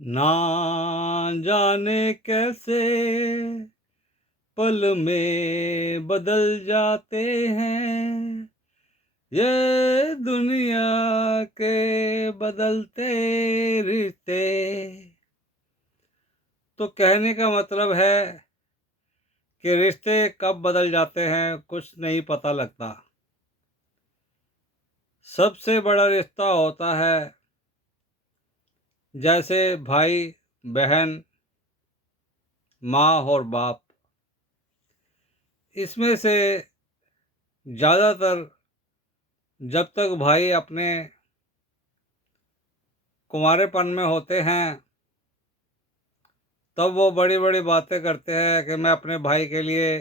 ना जाने कैसे पल में बदल जाते हैं ये दुनिया के बदलते रिश्ते। तो कहने का मतलब है कि रिश्ते कब बदल जाते हैं कुछ नहीं पता लगता। सबसे बड़ा रिश्ता होता है जैसे भाई बहन, माँ और बाप। इसमें से ज़्यादातर जब तक भाई अपने कुंवारेपन में होते हैं तब वो बड़ी बड़ी बातें करते हैं कि मैं अपने भाई के लिए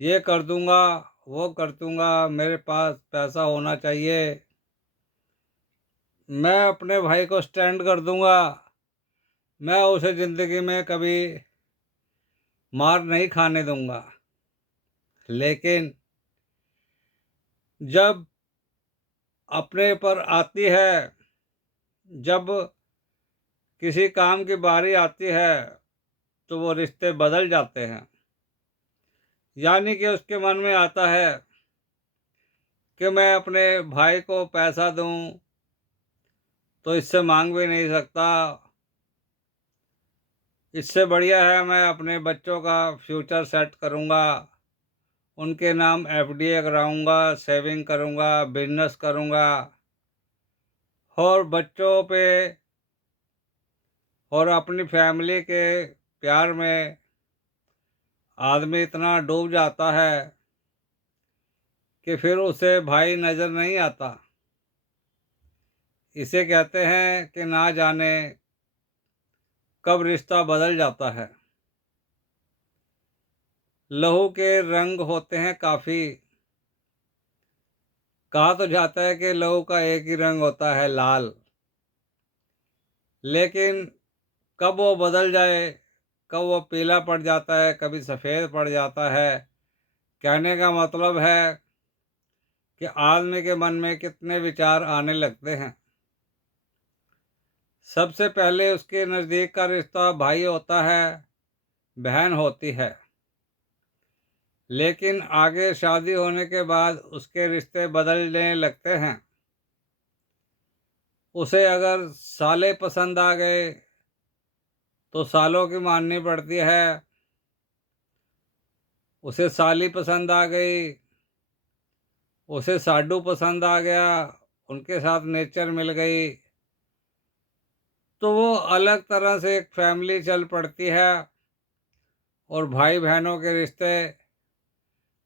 ये कर दूंगा, वो कर दूंगा, मेरे पास पैसा होना चाहिए, मैं अपने भाई को स्टैंड कर दूंगा, मैं उसे ज़िंदगी में कभी मार नहीं खाने दूंगा। लेकिन जब अपने पर आती है, जब किसी काम की बारी आती है तो वो रिश्ते बदल जाते हैं। यानी कि उसके मन में आता है कि मैं अपने भाई को पैसा दूं तो इससे मांग भी नहीं सकता। इससे बढ़िया है मैं अपने बच्चों का फ्यूचर सेट करूंगा, उनके नाम एफडीए कराऊंगा, सेविंग करूंगा, बिजनेस करूंगा। और बच्चों पे और अपनी फैमिली के प्यार में आदमी इतना डूब जाता है कि फिर उसे भाई नज़र नहीं आता। इसे कहते हैं कि ना जाने कब रिश्ता बदल जाता है। लहू के रंग होते हैं काफ़ी। कहा तो जाता है कि लहू का एक ही रंग होता है, लाल। लेकिन कब वो बदल जाए, कब वो पीला पड़ जाता है, कभी सफ़ेद पड़ जाता है। कहने का मतलब है कि आदमी के मन में कितने विचार आने लगते हैं। सबसे पहले उसके नज़दीक का रिश्ता भाई होता है, बहन होती है। लेकिन आगे शादी होने के बाद उसके रिश्ते बदलने लगते हैं। उसे अगर साले पसंद आ गए तो सालों की माननी पड़ती है। उसे साली पसंद आ गई, उसे साडू पसंद आ गया, उनके साथ नेचर मिल गई, तो वो अलग तरह से एक फैमिली चल पड़ती है और भाई बहनों के रिश्ते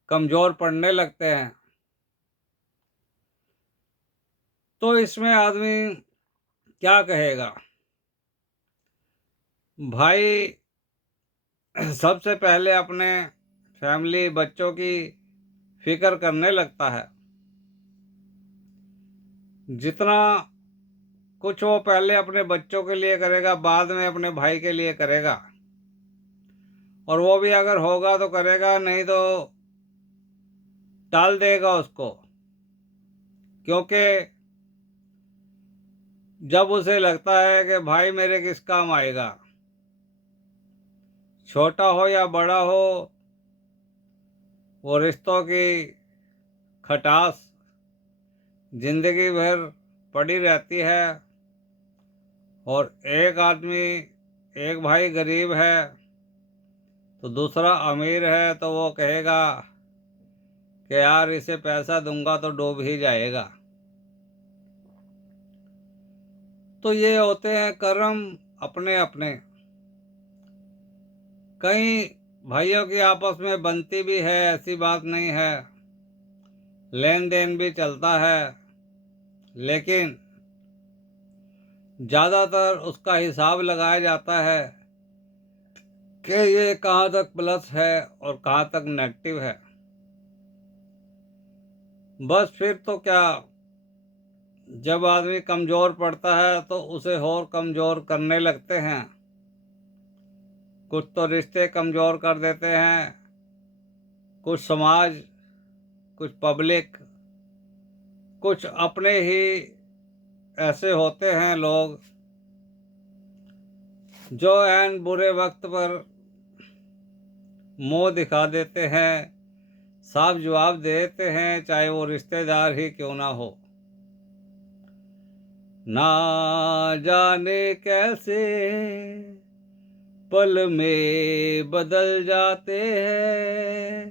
कमज़ोर पड़ने लगते हैं। तो इसमें आदमी क्या कहेगा? भाई सबसे पहले अपने फैमिली, बच्चों की फिक्र करने लगता है। जितना कुछ वो पहले अपने बच्चों के लिए करेगा, बाद में अपने भाई के लिए करेगा। और वो भी अगर होगा तो करेगा, नहीं तो टाल देगा उसको। क्योंकि जब उसे लगता है कि भाई मेरे किस काम आएगा, छोटा हो या बड़ा हो, वो रिश्तों की खटास जिंदगी भर पड़ी रहती है। और एक आदमी, एक भाई गरीब है तो दूसरा अमीर है, तो वो कहेगा कि यार इसे पैसा दूंगा तो डूब ही जाएगा। तो ये होते हैं कर्म अपने अपने। कई भाइयों की आपस में बनती भी है, ऐसी बात नहीं है, लेन देन भी चलता है। लेकिन ज़्यादातर उसका हिसाब लगाया जाता है कि ये कहाँ तक प्लस है और कहाँ तक नेगेटिव है। बस फिर तो क्या, जब आदमी कमज़ोर पड़ता है तो उसे और कमज़ोर करने लगते हैं। कुछ तो रिश्ते कमज़ोर कर देते हैं, कुछ समाज, कुछ पब्लिक, कुछ अपने ही ऐसे होते हैं लोग जो ऐन बुरे वक्त पर मुंह दिखा देते हैं, साफ जवाब दे देते हैं, चाहे वो रिश्तेदार ही क्यों ना हो। ना जाने कैसे पल में बदल जाते हैं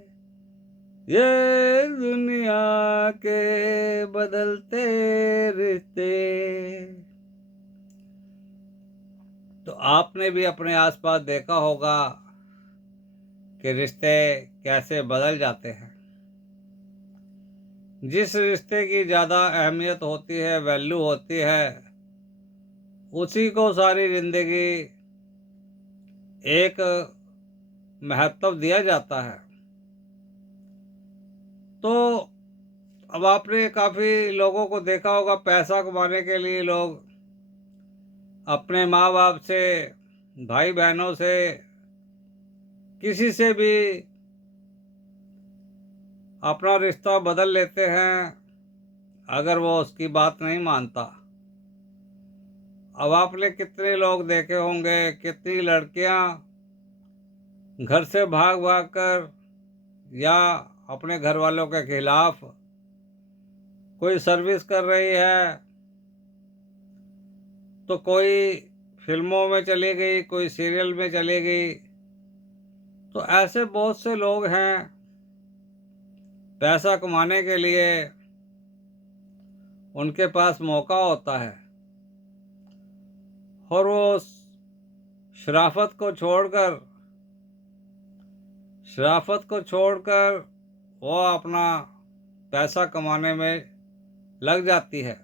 ये दुनिया के बदलते रिश्ते। तो आपने भी अपने आसपास देखा होगा कि रिश्ते कैसे बदल जाते हैं। जिस रिश्ते की ज़्यादा अहमियत होती है, वैल्यू होती है, उसी को सारी जिंदगी एक महत्व दिया जाता है। तो अब आपने काफ़ी लोगों को देखा होगा, पैसा कमाने के लिए लोग अपने माँ बाप से, भाई बहनों से, किसी से भी अपना रिश्ता बदल लेते हैं अगर वो उसकी बात नहीं मानता। अब आपने कितने लोग देखे होंगे, कितनी लड़कियां घर से भाग भाग कर या अपने घर वालों के खिलाफ कोई सर्विस कर रही है, तो कोई फिल्मों में चली गई, कोई सीरियल में चली गई। तो ऐसे बहुत से लोग हैं, पैसा कमाने के लिए उनके पास मौका होता है और वो शराफत को छोड़कर वो अपना पैसा कमाने में लग जाती है।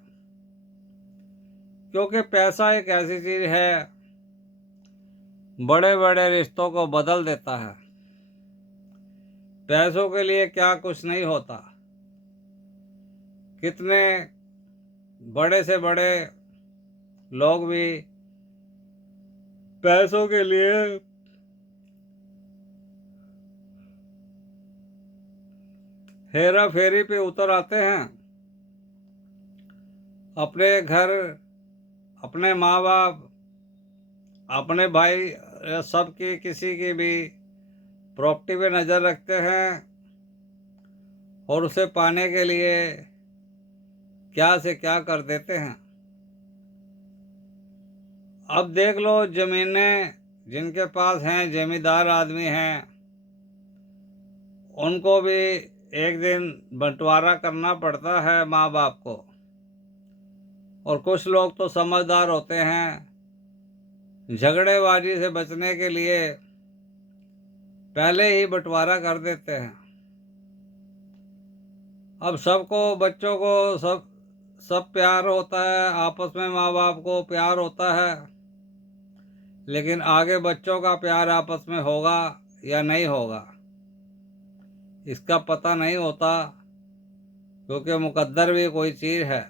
क्योंकि पैसा एक ऐसी चीज़ है, बड़े बड़े रिश्तों को बदल देता है। पैसों के लिए क्या कुछ नहीं होता। कितने बड़े से बड़े लोग भी पैसों के लिए हेरा फेरी पे उतर आते हैं। अपने घर, अपने माँ बाप, अपने भाई, सबकी किसी की भी प्रॉपर्टी पे नज़र रखते हैं और उसे पाने के लिए क्या से क्या कर देते हैं। अब देख लो, ज़मीनें जिनके पास हैं, जमींदार आदमी हैं, उनको भी एक दिन बंटवारा करना पड़ता है माँ बाप को। और कुछ लोग तो समझदार होते हैं, झगड़ेबाजी से बचने के लिए पहले ही बंटवारा कर देते हैं। अब सबको, बच्चों को सब सब प्यार होता है, आपस में माँ बाप को प्यार होता है, लेकिन आगे बच्चों का प्यार आपस में होगा या नहीं होगा इसका पता नहीं होता। क्योंकि मुकद्दर भी कोई चीज़ है।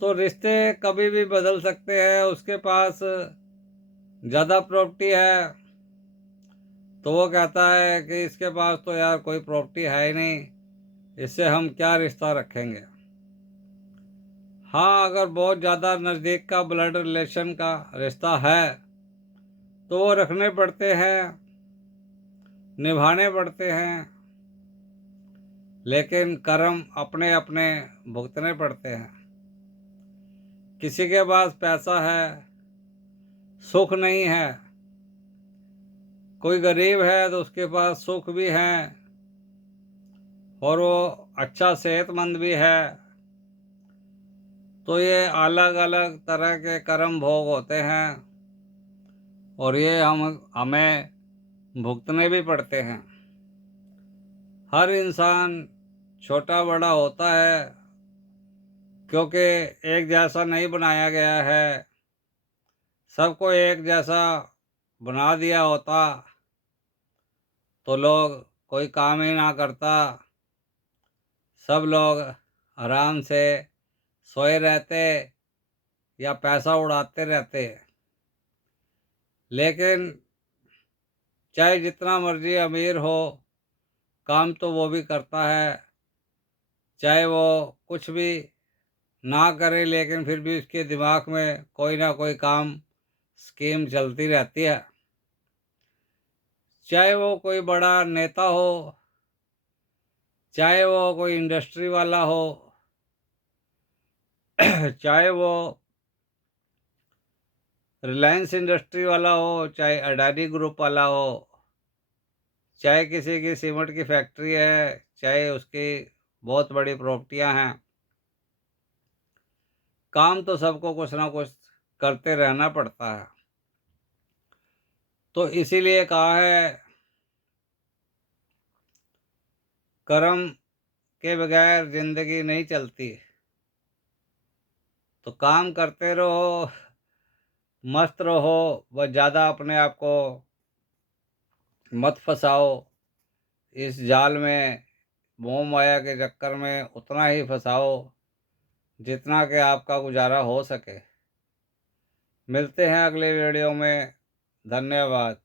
तो रिश्ते कभी भी बदल सकते हैं। उसके पास ज़्यादा प्रॉपर्टी है तो वो कहता है कि इसके पास तो यार कोई प्रॉपर्टी है ही नहीं, इससे हम क्या रिश्ता रखेंगे। हाँ, अगर बहुत ज़्यादा नज़दीक का ब्लड रिलेशन का रिश्ता है तो वो रखने पड़ते हैं, निभाने पड़ते हैं, लेकिन कर्म अपने अपने भुगतने पड़ते हैं। किसी के पास पैसा है, सुख नहीं है। कोई गरीब है तो उसके पास सुख भी है और वो अच्छा सेहतमंद भी है। तो ये अलग अलग तरह के कर्म भोग होते हैं और ये हमें भुगतने भी पड़ते हैं। हर इंसान छोटा बड़ा होता है क्योंकि एक जैसा नहीं बनाया गया है। सबको एक जैसा बना दिया होता तो लोग कोई काम ही ना करता, सब लोग आराम से सोए रहते या पैसा उड़ाते रहते। लेकिन चाहे जितना मर्जी अमीर हो, काम तो वो भी करता है, चाहे वो कुछ भी ना करे, लेकिन फिर भी उसके दिमाग में कोई ना कोई काम स्कीम चलती रहती है। चाहे वो कोई बड़ा नेता हो, चाहे वो कोई इंडस्ट्री वाला हो, चाहे वो रिलायंस इंडस्ट्री वाला हो, चाहे अडानी ग्रुप वाला हो, चाहे किसी की सीमेंट की फैक्ट्री है, चाहे उसकी बहुत बड़ी प्रॉपर्टियां हैं, काम तो सबको कुछ ना कुछ करते रहना पड़ता है। तो इसीलिए कहा है, कर्म के बगैर जिंदगी नहीं चलती। तो काम करते रहो, मस्त रहो, बस ज़्यादा अपने आप को मत फंसाओ इस जाल में, मोह माया के चक्कर में उतना ही फंसाओ जितना कि आपका गुजारा हो सके। मिलते हैं अगले वीडियो में। धन्यवाद।